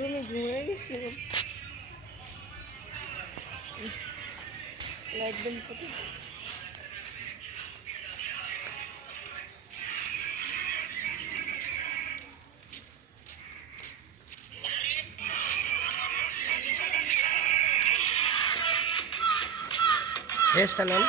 রুমে ঘুমিয়ে গেছি লাইট বন্ধ করে রেস্ট নেন।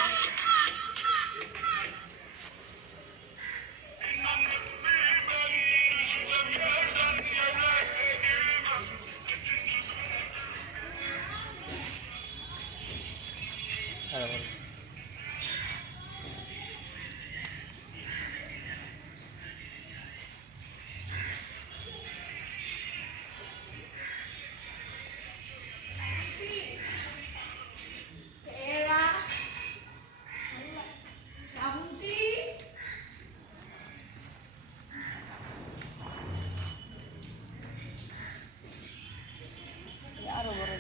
আরো বড়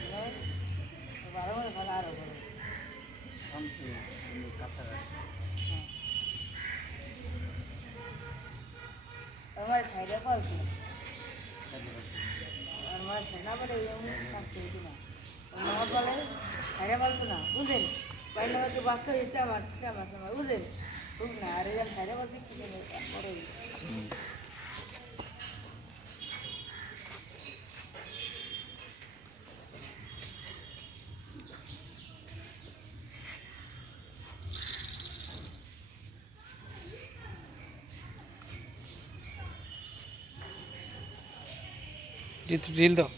বারো বড় ভালো আরো বড় আমার ছাইরা পালছি আমার ছাইনা বলে এমন শাস্তি হইতো না মা বলে ছাইরা পালতো না বুঝলেন বাইরে আমাকে বাচ্চা হইতে আমার আমার বুঝলেন খুব না আর এরকম ছাইরা পালছি কি বড় ড্রিল দাও।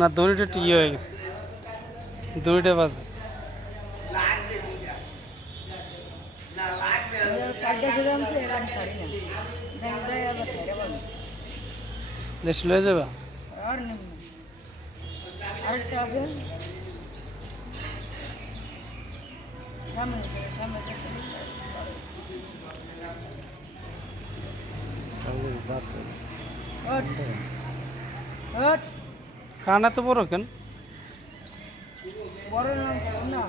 না দড়িটা একটু ইয়ে হয়ে গেছে, দড়িটা বাজে। দেশ লয়ে যাবা আর নেব না আরেকটা আছে সামনে সামনে কানা তো বড় কেন? বড় নাম না